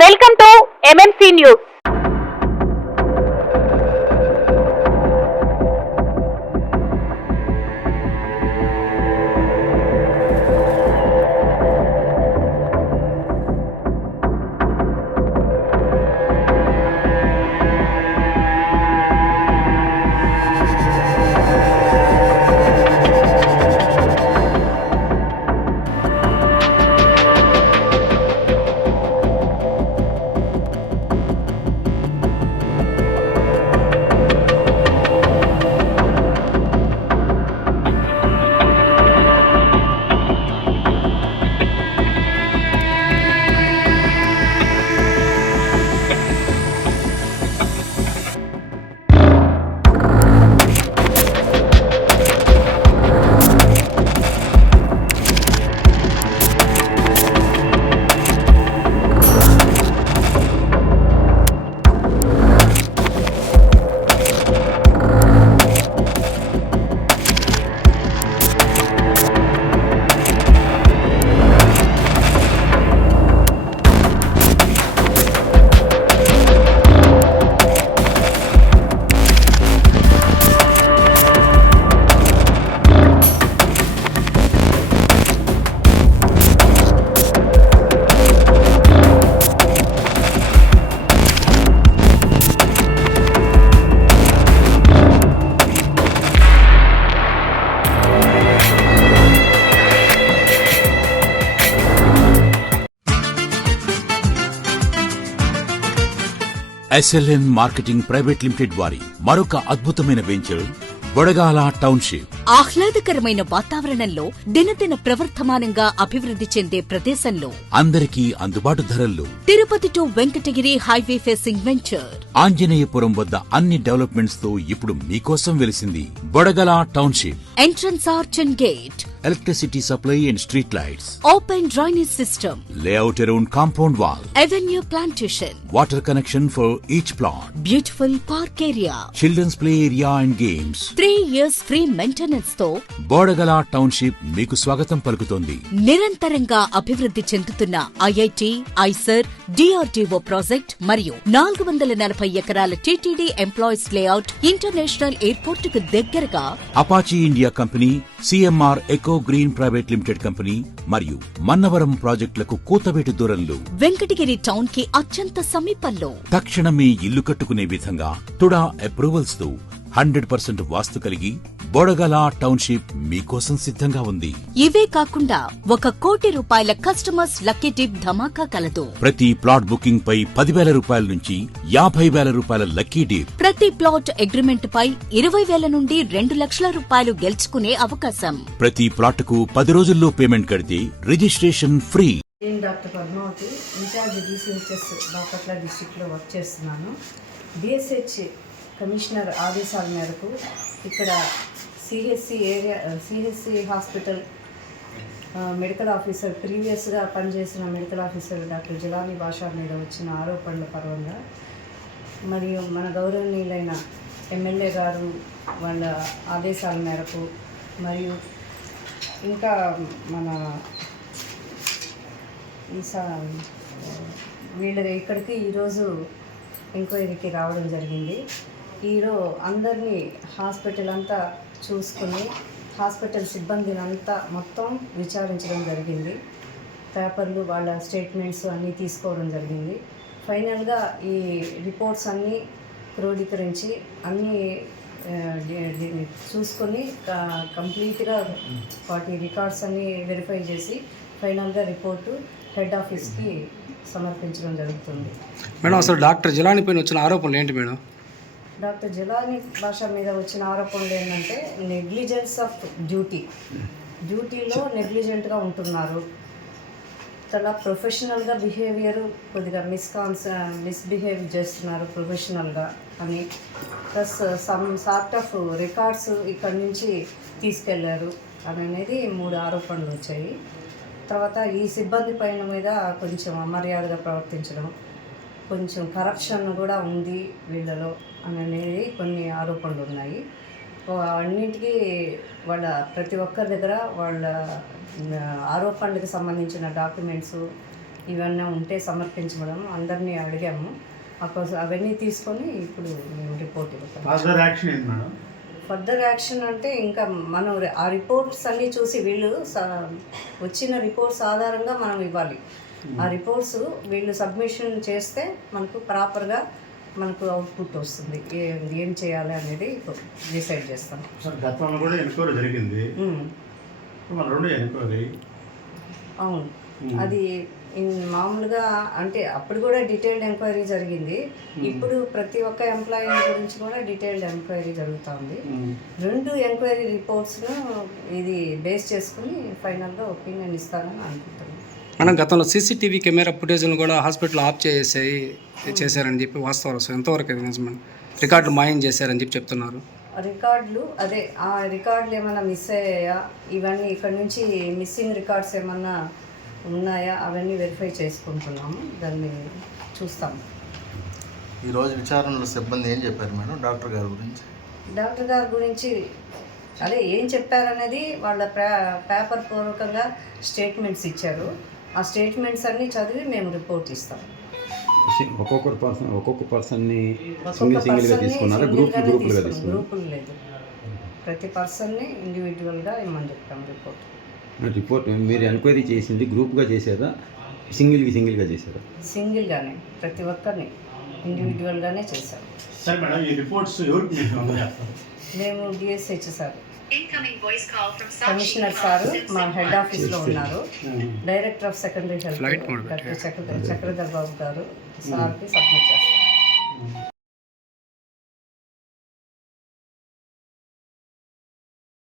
Welcome to MMC news. SLN marketing private limited వారి మరొక అద్భుతమైన వెంచర్ బొడగాల టౌన్షిప్. ఆహ్లాదకరమైన వాతావరణంలో దినదిన ప్రవర్ధమానంగా అభివృద్ధి చెందే ప్రదేశంలో అందరికీ అందుబాటు ధరల్లో Tirupati to Venkatagiri highway facing venture. Anjaneyapuram వద్ద అన్ని డెవలప్మెంట్స్ తో ఇప్పుడు మీకోసం వెలిసింది Bodagala township. Entrance arch and gate, electricity supply and street lights, open drainage system, layout around compound wall, avenue plantation, water connection for each plot, beautiful park area, children's play area and games. 3 years free maintenance తో Bodagala township మీకు స్వాగతం పలుకుతోంది. నిరంతరంగా అభివృద్ధి చెందుతున్న IIT, IISER, DRDO project మరియు 440 ఎకరాల TTD employees layout international airport కు దగ్గరగా Apache India company, CMR eco green private limited company మరియు మన్నవరం ప్రాజెక్టులకు కూతవేటు దూరంలో వెంకటగిరి టౌన్ కి అత్యంత సమీపంలో తక్షణం మీ ఇల్లు కట్టుకునే విధంగా తుడా అప్రూవల్స్ తో 100% వాస్తు కలిగి బొడగల టౌన్షిప్ మీకోసం సిద్ధంగా ఉంది. ఇవే కాకుండా 1 కోటి రూపాయల కస్టమర్స్ లక్కీ టిప్ ధమాకా కలదు. ప్రతి ప్లాట్ బుకింగ్ పై 10,000 రూపాయల నుంచి 50,000 రూపాయల లక్కీ డిప్. ప్రతి ప్లాట్ అగ్రిమెంట్ పై 20,000 నుండి 2 లక్షల రూపాయలు గెలుచుకునే అవకాశం. ప్రతి ప్లాట్ కు 10 రోజుల్లో పేమెంట్ కడితే రిజిస్ట్రేషన్ ఫ్రీ. నేను doctor Padmavathi, incharge DCHS Bapatla డిస్టిక్లో వర్క్ చేస్తున్నాను. డిఎస్హెచ్ కమిషనర్ ఆదేశాల మేరకు ఇక్కడ సిహెచ్సి హాస్పిటల్ మెడికల్ ఆఫీసర్, ప్రీవియస్గా పనిచేసిన మెడికల్ ఆఫీసర్ డాక్టర్ జిలానీ భాషా మీద వచ్చిన ఆరోపణల పరంగా మరియు మన గౌరవనీయులైన ఎమ్మెల్యే గారు వాళ్ళ ఆదేశాల మేరకు మరియు ఇంకా మన ఇక్కడికి ఈరోజు ఎంక్వైరీకి రావడం జరిగింది. అందరినీ హాస్పిటల్ అంతా చూసుకుని హాస్పిటల్ సిబ్బందినంతా మొత్తం విచారించడం జరిగింది. పేపర్లు, వాళ్ళ స్టేట్మెంట్స్ అన్నీ తీసుకోవడం జరిగింది. ఫైనల్గా ఈ రిపోర్ట్స్ అన్నీ క్రోడీకరించి అన్నీ చూసుకొని కంప్లీట్గా వాటి రికార్డ్స్ అన్నీ వెరిఫై చేసి ఫైనల్గా రిపోర్టు హెడ్ ఆఫీస్కి సమర్పించడం జరుగుతుంది. మేడం, అసలు డాక్టర్ జిలానీ పైన వచ్చిన ఆరోపణలు ఏంటి మేడం? డాక్టర్ జిలానీ భాష మీద వచ్చిన ఆరోపణలు ఏంటంటే నెగ్లిజెన్స్ ఆఫ్ డ్యూటీలో నెగ్లిజెంట్గా ఉంటున్నారు. చాలా ప్రొఫెషనల్గా బిహేవియర్ కొద్దిగా మిస్బిహేవ్ చేస్తున్నారు ప్రొఫెషనల్గా అని, plus some sort of records ఇక్కడి నుంచి తీసుకెళ్లారు అనేది 3 ఆరోపణలు వచ్చాయి. తర్వాత ఈ సిబ్బంది పైన మీద కొంచెం అమర్యాదగా ప్రవర్తించడం, కొంచెం కరప్షన్ కూడా ఉంది వీళ్ళలో అనేది కొన్ని ఆరోపణలు ఉన్నాయి. అన్నింటికీ వాళ్ళ ప్రతి ఒక్కరి దగ్గర వాళ్ళ ఆరోపణలకు సంబంధించిన డాక్యుమెంట్స్ ఇవన్నీ ఉంటే సమర్పించడం అందరినీ అడిగాము. అవన్నీ తీసుకొని ఇప్పుడు మేము రిపోర్ట్ ఇవ్వతాం. ఫర్దర్ యాక్షన్ అంటే ఇంకా మనం ఆ రిపోర్ట్స్ అన్నీ చూసి వీళ్ళు వచ్చిన రిపోర్ట్స్ ఆధారంగా మనం ఇవ్వాలి. ఆ రిపోర్ట్స్ వీళ్ళు సబ్మిషన్ చేస్తే మనకు ప్రాపర్గా మనకు అవుట్పుట్ వస్తుంది. ఏం చేయాలి అనేది డిసైడ్ చేస్తాం. గతంలో కూడా ఎన్క్వైరీ జరిగింది. అవును, అది మామూలుగా అంటే అప్పుడు కూడా డీటెయిల్డ్ ఎంక్వైరీ జరిగింది. ఇప్పుడు ప్రతి ఒక్క ఎంప్లాయీ గురించి కూడా డీటెయిల్డ్ ఎంక్వైరీ జరుగుతుంది. 2 ఎంక్వైరీ రిపోర్ట్స్ను ఇది బేస్ చేసుకుని ఫైనల్గా ఒపీనియన్ ఇస్తానని అనుకుంటున్నాను. మేడం, గతంలో సీసీటీవీ కెమెరా ఫుటేజ్ను కూడా హాస్పిటల్ ఆఫ్ చేశారని చెప్పి వాస్తవాలు వస్తాయి. ఎంతవరకు అది నిజమే? రికార్డులు మాయం చేశారని చెప్పి చెప్తున్నారు. రికార్డులు ఆ రికార్డులు ఏమైనా మిస్ అయ్యాయా, ఇవన్నీ ఇక్కడ నుంచి మిస్సింగ్ రికార్డ్స్ ఏమన్నా ఉన్నాయా అవన్నీ వెరిఫై చేసుకుంటున్నాము. దాన్ని చూస్తాము. ఈరోజు విచారణలో సిబ్బంది ఏం చెప్పారు మేడం డాక్టర్ గారి గురించి? డాక్టర్ గారి గురించి అదే ఏం చెప్పారనేది వాళ్ళ పేపర్ పూర్వకంగా స్టేట్మెంట్స్ ఇచ్చారు. ఆ స్టేట్మెంట్స్ అన్నీ చదివి మేము రిపోర్ట్ ఇస్తాం. ఒక్కొక్క పర్సన్ని సింగిల్గా తీసుకున్నారా? గ్రూపులుగా తీసుకున్నారు? గ్రూపులు లేదు, ప్రతి పర్సన్ని ఇండివిజువల్గా ఇమ్మని చెప్తాం రిపోర్ట్. మీరు ఎంక్వైరీ చేసింది గ్రూప్గా చేశారా, సింగిల్గా చేశారా? సింగిల్గానే, ప్రతి ఒక్కరిని ఇండివిజువల్గానే చేశాం. సరే మేడం, ఈ రిపోర్ట్స్ ఎవరికి మీరు అందజేస్తారు? మేము డిఎస్హెచ్ సార్, కమిషనర్ సారు మా హెడ్ ఆఫీస్లో ఉన్నారు. Director of secondary health doctor Chakradhar Babu గారు సార్కి సబ్మిట్ చేస్తారు.